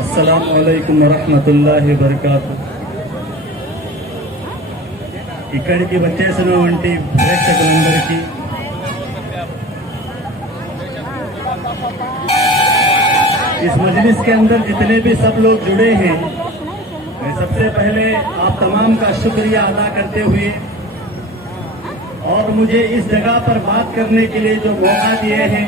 अस्सलामु अलैकुम वरहमतुल्लाहि वबरकातुहू। ఇక్కడికి వచ్చేసినటువంటి ప్రేక్షకులందరికీ इस मजलिस के अंदर जितने भी सब लोग जुड़े हैं, मैं सबसे पहले आप तमाम का शुक्रिया अदा करते हुए और मुझे इस जगह पर बात करने के लिए जो मौका दिए हैं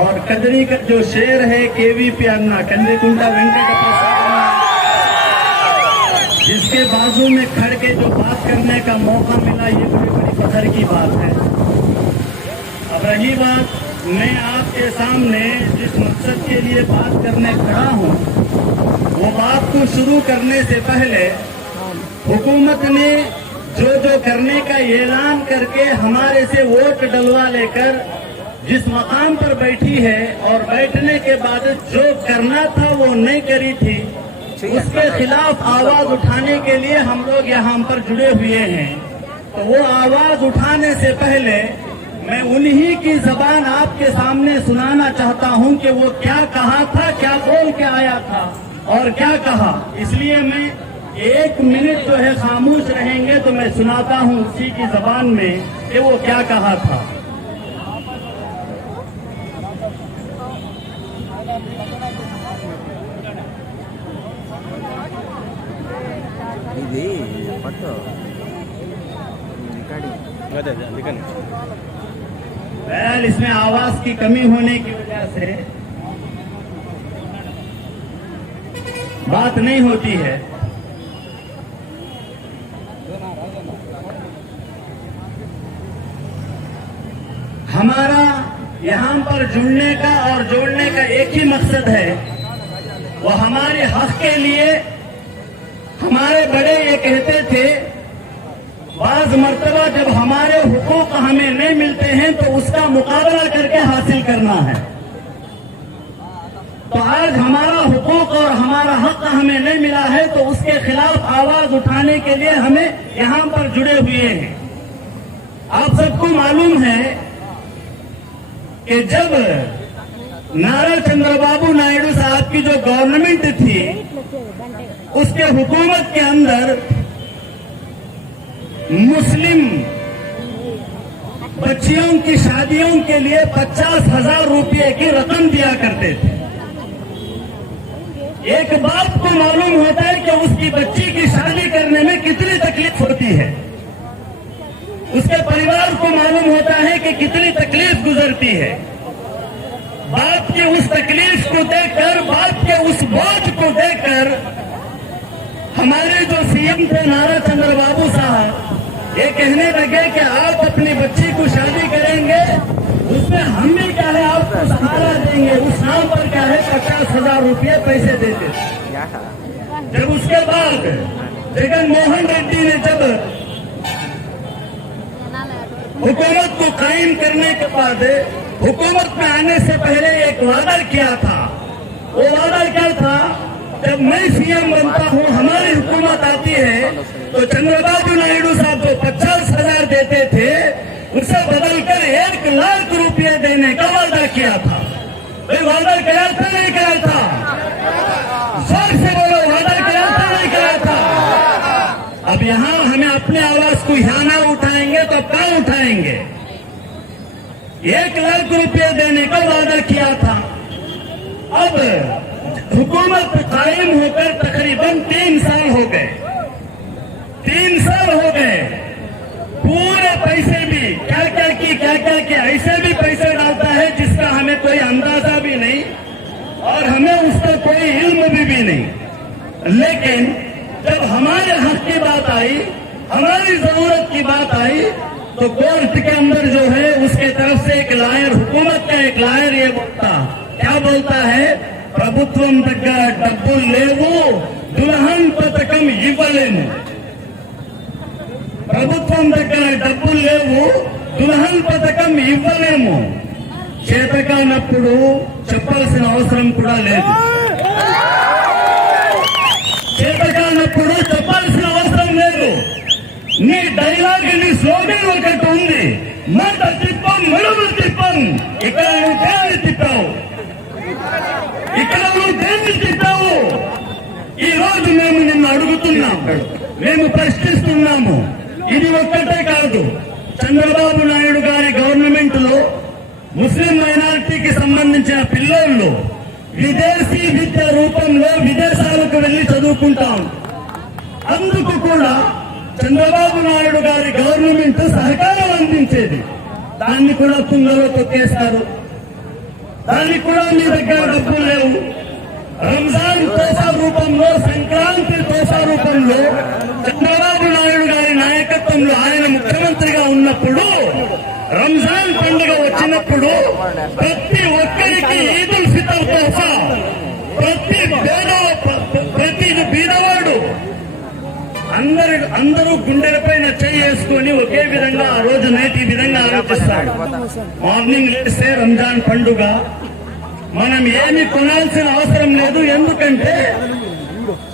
और कदरी का जो शेर है केवीपी अन्ना कंद्रिकुंटा वेंकटप्पा जिसके बाजू में खड़ के जो बात करने का मौका मिला, ये बड़ी बड़ी फखर की बात है। अब रही बात, मैं आपके सामने जिस मकसद के लिए बात करने खड़ा हूँ, वो बात को शुरू करने से पहले हुकूमत ने जो जो करने का ऐलान करके हमारे से वोट डलवा लेकर जिस मकाम पर बैठी है और बैठने के बाद जो करना था वो नहीं करी थी, उसके खिलाफ आवाज उठाने के लिए हम लोग यहाँ पर जुड़े हुए हैं। तो वो आवाज उठाने से पहले मैं उन्हीं की जबान आपके सामने सुनाना चाहता हूँ कि वो क्या कहा था, क्या बोल के आया था और क्या कहा। इसलिए मैं 1 मिनट जो है खामोश रहेंगे तो मैं सुनाता हूँ उसी की जबान में कि वो क्या कहा था। इसमें आवाज की कमी होने की वजह से बात नहीं होती है। हमारा यहाँ पर जुड़ने का और जोड़ने का एक ही मकसद है, वो हमारे हक के लिए। हमारे बड़े ये कहते थे, बाज मर्तबा जब हमारे हुकूक हमें नहीं मिलते हैं तो उसका मुकाबला करके हासिल करना है। तो आज हमारा हुकूक और हमारा हक हमें नहीं मिला है तो उसके खिलाफ आवाज उठाने के लिए हमें यहाँ पर जुड़े हुए हैं। आप सबको मालूम है कि जब नारा चंद्रबाबू नायडू साहब की जो गवर्नमेंट थी, उसके हुकूमत के अंदर मुस्लिम बच्चियों की शादियों के लिए 50,000 रुपये की रकम दिया करते थे। एक बाप को मालूम होता है कि उसकी बच्ची की शादी करने में कितनी तकलीफ होती है, उसके परिवार को मालूम होता है कि कितनी तकलीफ गुजरती है। बाप की उस तकलीफ को देखकर, बाप के उस बोझ को देखकर हमारे जो सीएम थे नारा चंद्रबाबू साहब ये कहने लगे कि आप अपनी बच्ची को शादी करेंगे, उसमें हम भी क्या है आपको सहारा देंगे। उस नाम पर क्या है 50,000 रुपये पैसे देते। जब उसके बाद जगन मोहन रेड्डी ने जब हुकूमत को कायम करने के बाद हुकूमत में आने से पहले एक वादा किया था। वो वादा क्या था? जब मैं सीएम बनता हूँ, हमारी हुकूमत आती है तो चंद्रबाबू नायडू साहब को 50,000 देते थे, उसे बदलकर 1 लाख रुपये देने का वादा किया था। भाई वादा किया था नहीं किया था? जोर से बोलो, वादा किया था नहीं किया था? अब यहाँ हमें अपने आवाज को यहाँ ना उठाएंगे तो कहाँ उठाएंगे? 1 लाख रुपये देने का वादा किया था। अब हुकूमत कायम होकर तकरीबन 3 साल हो गए। 3 साल हो गए, पूरे पैसे भी क्या क्या किया, ऐसे भी पैसे डालता है जिसका हमें कोई अंदाजा भी नहीं और हमें उसका कोई इल्म भी नहीं। लेकिन जब हमारे हक की बात आई, हमारी जरूरत की बात आई, तो कोर्ट के अंदर जो है उसके तरफ से एक लायर, हुकूमत का एक लायर ये बोलता, क्या बोलता है? ప్రభుత్వం దగ్గర డబ్బులు లేవు, దుల్హన్ పథకం ఇవ్వలేము। ప్రభుత్వం దగ్గర డబ్బులు లేవు, దుల్హన్ పథకం ఇవ్వలేము। చేతకానప్పుడు చెప్పాల్సిన అవసరం కూడా లేదు। చేతకానప్పుడు చెప్పాల్సిన అవసరం లేదు। నీ డైలాగ్ నీ స్లోగన్ ఒకటి ఉంది, మాట తిప్పం మడుగులు తిప్పం. ఇక్కడ నువ్వు దేన్ని తిప్పావు? ఇక్కడ నువ్వు దేన్ని తిప్పావు? ఈ రోజు మేము నిన్ను అడుగుతున్నాం, మేము ప్రశ్నిస్తున్నాము. ఇది ఒక్కటే కాదు, చంద్రబాబు నాయుడు గారి గవర్నమెంట్ లో ముస్లిం మైనారిటీకి సంబంధించిన పిల్లలు విదేశీ విద్య రూపంలో విదేశాలకు వెళ్లి చదువుకుంటాం. అందుకు కూడా చంద్రబాబు నాయుడు గారి గవర్నమెంట్ సహకారం అందించేది. దాన్ని కూడా తుంగలో తొక్కేస్తారు. దానికి కూడా మీ దగ్గర డబ్బులు లేవు. రంజాన్ తోఫా రూపంలో, సంక్రాంతి తోఫా రూపంలో చంద్రబాబు నాయుడు గారి నాయకత్వంలో ఆయన ముఖ్యమంత్రిగా ఉన్నప్పుడు రంజాన్ పండుగ వచ్చినప్పుడు ప్రతి ఒక్కరికి ఈదుల్ ఫితర్ తోఫా, ప్రతి బీదవాడు అందరూ గుండెలపైన చేసుకొని ఒకే విధంగా ఆ రోజు నైట్ ఈ విధంగా ఆలోచిస్తాడు. మార్నింగ్ లేస్తే రంజాన్ పండుగ, మనం ఏమి కొనాల్సిన అవసరం లేదు. ఎందుకంటే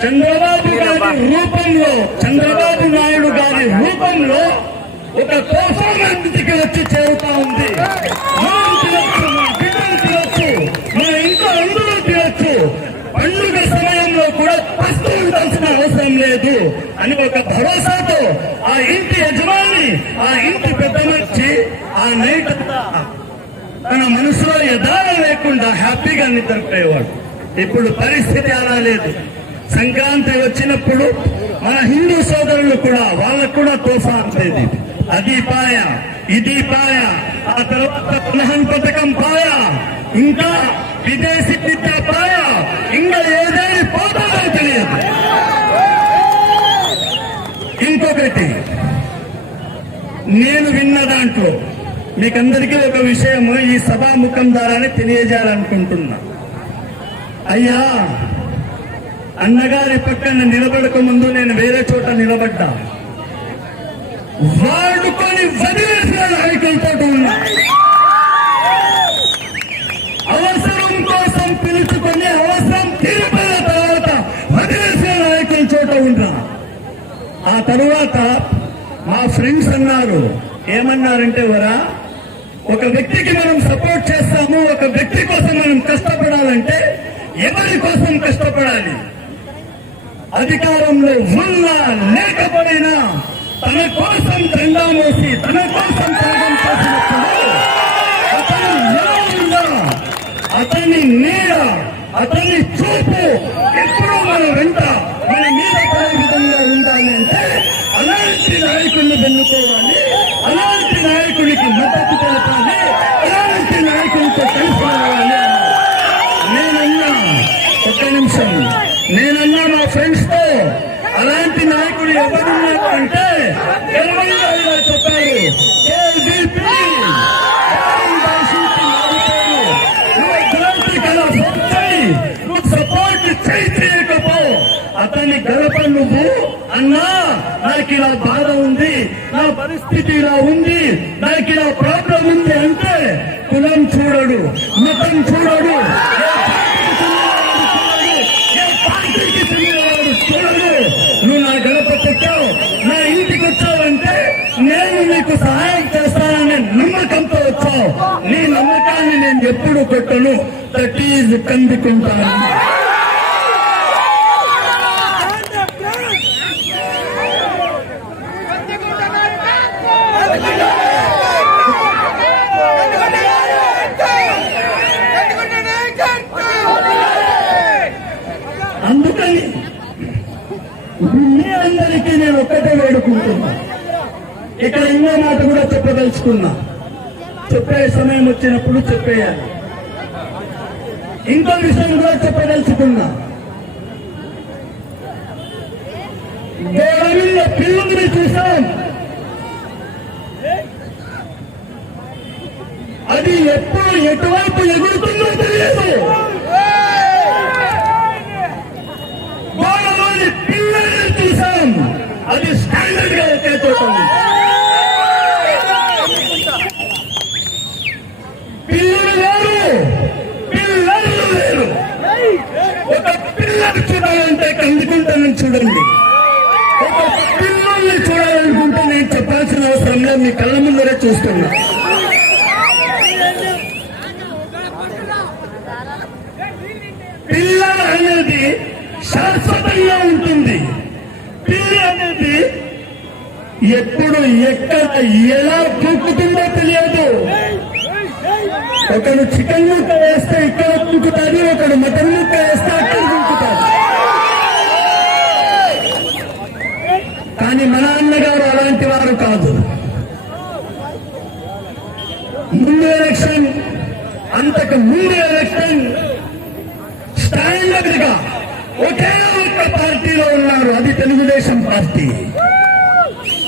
చంద్రబాబు నాయుడు గారి రూపంలో ఒక తోఫా ఇంటికి వచ్చి చేరుతా ఉంది. మనం తినొచ్చు, మన బిడ్డలు తినొచ్చు, మన ఇంట్లో అందరూ తినొచ్చు. పండుగ సమయంలో కూడా పస్తూ ఉండాల్సిన అవసరం లేదు అని ఒక భరోసాతో ఆ ఇంటి యజమాని, ఆ ఇంటి పెద్ద మనిషి ఆ నైట్ తన మనసులో యథార్థ లేకుండా హ్యాపీగా నిద్రపోయేవాడు. ఇప్పుడు పరిస్థితి అలా లేదు. సంక్రాంతి వచ్చినప్పుడు మన హిందూ సోదరులు కూడా, వాళ్ళకు కూడా తోఫా అంతేది. అది పాయ, ఇది పాయ, ఆ తర్వాత పునః పథకం పాయ, ఇంకా విదేశీ విద్య పాయ, ఇంకా ఏదైనా పోతాదో తెలియదు. ఇంకొకటి నేను విన్న దాంట్లో మీకందరికీ ఒక విషయం ఈ సభాముఖం ద్వారానే తెలియజేయాలనుకుంటున్నా. అయ్యా, అన్నగారి పక్కన నిలబడక ముందు నేను వేరే చోట నిలబడ్డా. వాడుకొని వదిలేసిన నాయకులతో ఉన్నా. అవసరం కోసం పిలుచుకొని అవసరం తీరిపోయిన తర్వాత వదిలేసిన నాయకుల చోట ఉన్నా. ఆ తరువాత మా ఫ్రెండ్స్ అన్నారు, ఏమన్నారంటే, వరా ఒక వ్యక్తికి మనం సపోర్ట్ చేస్తాము, ఒక వ్యక్తి కోసం మనం కష్టపడాలంటే ఎవరి కోసం కష్టపడాలి? అధికారంలో ఉన్నా లేకపోయినా తన కోసం జెండా మోసి, తన కోసం త్యాగం చేసినప్పుడు అతను ఎలా ఉందా, అతని నీడ, అతని చూపు ఎప్పుడూ మన వెంట, మన మీద పడే విధంగా ఉండాలి. అంటే అలాంటి నాయకుడిని వెన్నుకోవాలి, అలాంటి నాయకుడికి మద్దతు తెలపాలి, అలాంటి నాయకుడితో కలిసి రావాలి. నేనన్నా, ఒక్క నిమిషం, నేనన్నా మా ఫ్రెండ్స్ తో, అలాంటి నాయకుడు ఎవరున్నారు అంటే చెప్పారు, సపోర్ట్ చేయకపో, అతన్ని గడప నువ్వు. అన్నా, నాకు ఇలా బాధ ఉంది, నా పరిస్థితి ఇలా ఉంది, నాకు ఇలా ప్రాబ్లం ఉంది అంటే కులం చూడడు, మతం చూడడు, ఏ పార్టీకి చెందినవాడు చూడడు. నువ్వు నా గడప తెచ్చావు, నా ఇంటికి వచ్చావంటే నేను నీకు సహాయం చేస్తాననే నమ్మకంతో వచ్చావు. నీ నమ్మకాన్ని నేను ఎప్పుడు కొట్టను, దట్ ఈజ్ కందుకుంటాను. అందుకని మీ అందరికీ నేను ఒక్కటే వేడుకుంటున్నా. ఇక్కడ ఇంకో మాట కూడా చెప్పదలుచుకున్నా. చెప్పే సమయం వచ్చినప్పుడు చెప్పేయాలి. ఇంకో విషయం కూడా చెప్పదలుచుకున్నా. దేవరిలో పిల్లల్ని చూసాం, అది ఎప్పుడు ఎటువైపు ఎగురుతుందో తెలియదు. గోడలోని పిల్లల్ని చూసాం, అది స్టాండర్డ్ గా ఒకే చోట ఉంది. పిల్లలు లేరు, పిల్లలు లేరు. ఒక పిల్లలు చూడాలంటే కందుకుంటానని చూడండి, ఒక పిల్లల్ని చూడాలనుకుంటే అవసరంలో మీ కళ్ళ ముందరే చూస్తున్నా. పిల్ల అనేది శాశ్వతంగా ఉంటుంది. పిల్లి అనేది ఎప్పుడు ఎక్కడ ఎలా దూకుతుందో తెలియదు. ఒకడు చికెన్ ముక్క వేస్తే ఇక్కడ దూకుతాడు, ఒకడు మటన్ ముక్క వేస్తే అక్కడ దూకుతాడు. కానీ మన అన్నగారు అలాంటి వారు కాదు. ముందు ఎలక్షన్, అంతకు ముందు ఎలక్షన్ స్టాండర్డ్ గా ఒకే ఒక్క పార్టీలో ఉన్నారు, అది తెలుగుదేశం పార్టీ.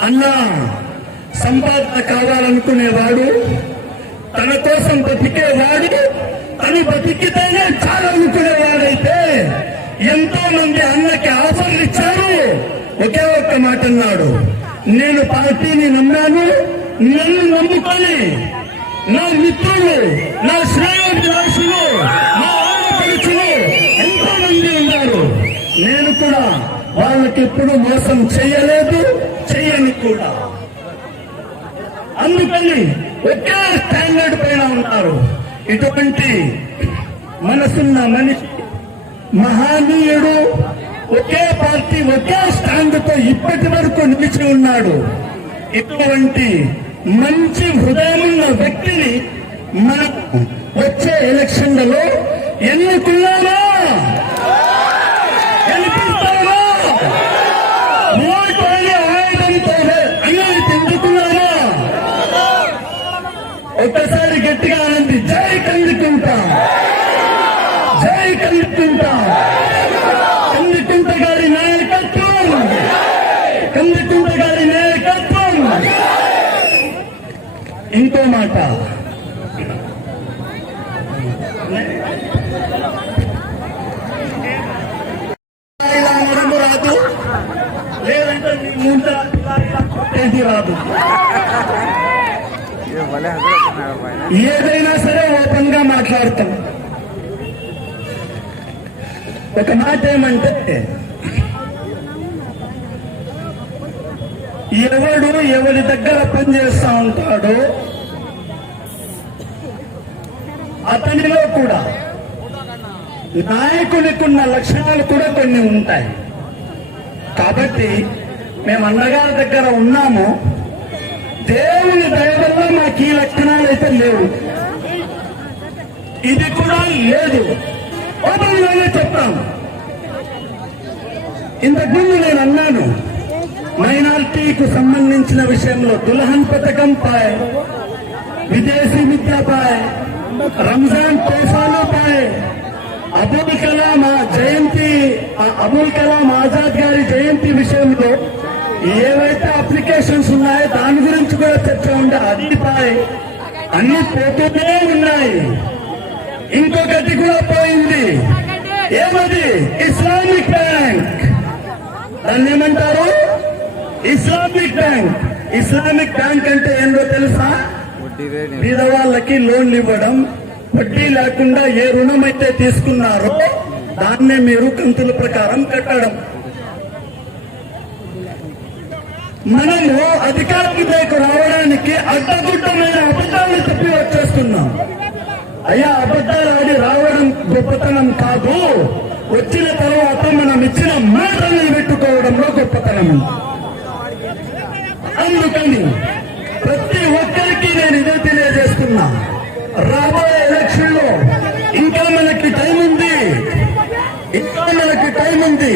అన్నా సంపాదన కావాలనుకునేవాడు, తన కోసం బతికేవాడు, తను బతికితేనే చాలనుకునేవాడైతే ఎంతో మంది అన్నకి ఆఫర్లు ఇచ్చారు. ఒకే ఒక్క మాట అన్నాడు, నేను పార్టీని నమ్మాను, నన్ను నమ్ముకొని నా మిత్రులు, నా శ్రేయోభిలాషులు, నా ఆడపడుచులు ఎంతో మంది ఉన్నారు. నేను కూడా వాళ్ళకి ఎప్పుడు మోసం చేయలేదు, చెయ్యను కూడా. అందుకని ఒకే స్టాండర్డ్ పైన ఉన్నారు. ఇటువంటి మనసున్న మనిషి, మహనీయుడు, ఒకే పార్టీ ఒకే స్టాండ్తో ఇప్పటి వరకు నిలిచి ఉన్నాడు. ఇటువంటి మంచి హృదయమున్న వ్యక్తిని మనం వచ్చే ఎలక్షన్లలో ఎన్నుకున్నామా, గెలిపిస్తామా, ఓటు అనే ఆయుధంతో అనేది తింటున్నామా? ఒక్కసారి గట్టిగా అనండి, జై కందుకుంటా, జై కందుకుంటా. కందుకుంట గారి నాయకత్వం, కందుకుంట గారి నాయకత్వం. ఇంకో మాట, ఇలా నడుము రాదు, లేదంటే నీ ముందు ఏది రాదు. ఏదైనా సరే ఓపెన్ గా మాట్లాడతాం. ఒక మాట ఏమంటే, ఎవడు ఎవరి దగ్గర పనిచేస్తా ఉంటాడో అతనిలో కూడా నాయకునికున్న లక్షణాలు కూడా కొన్ని ఉంటాయి. కాబట్టి మేము అన్నగారి దగ్గర ఉన్నాము. దేవుని దయ వల్ల మాకు ఈ లక్షణాలు అయితే లేవు, ఇది కూడా లేదు. ఓపెన్గానే చెప్తాను. ఇంతకుముందు నేను అన్నాను, మైనారిటీకు సంబంధించిన విషయంలో దుల్హన్ పథకం పై, విదేశీ విద్యపై, రంజాన్ పేసాలు పై, అబుల్ కలాం జయంతి, అబుల్ కలాం ఆజాద్ గారి జయంతి విషయంలో ఏవైతే అప్లికేషన్స్ ఉన్నాయో దాని గురించి కూడా చర్చ ఉండే, అదిపై అన్ని పోతూనే ఉన్నాయి. ఇంకొకటి కూడా పోయింది, ఏమది? Islamic bank. దాన్ని ఏమంటారు? Islamic bank. ఇస్లామిక్ బ్యాంక్ అంటే ఏంటో తెలుసా? పేదవాళ్ళకి లోన్లు ఇవ్వడం, వడ్డీ లేకుండా ఏ రుణం అయితే తీసుకున్నారో దాన్నే మీరు కంతుల ప్రకారం కట్టడం. మనము అధికారంలోకి రావడానికి అడ్డగుడ్డమైన అబద్ధాలు చెప్పి వచ్చేస్తున్నాం. అయ్యా, అబద్ధాలు ఆడి రావడం గొప్పతనం కాదు, వచ్చిన తర్వాత మనం ఇచ్చిన మాటల్ని పెట్టుకోవడంలో గొప్పతనం. అందుకని ప్రతి ఒక్కరికి నేను ఇదే తెలియజేస్తున్నా, రాబోయే ఎలక్షన్ లో ఇంకా మనకి టైం ఉంది, ఇంకా మనకి టైం ఉంది.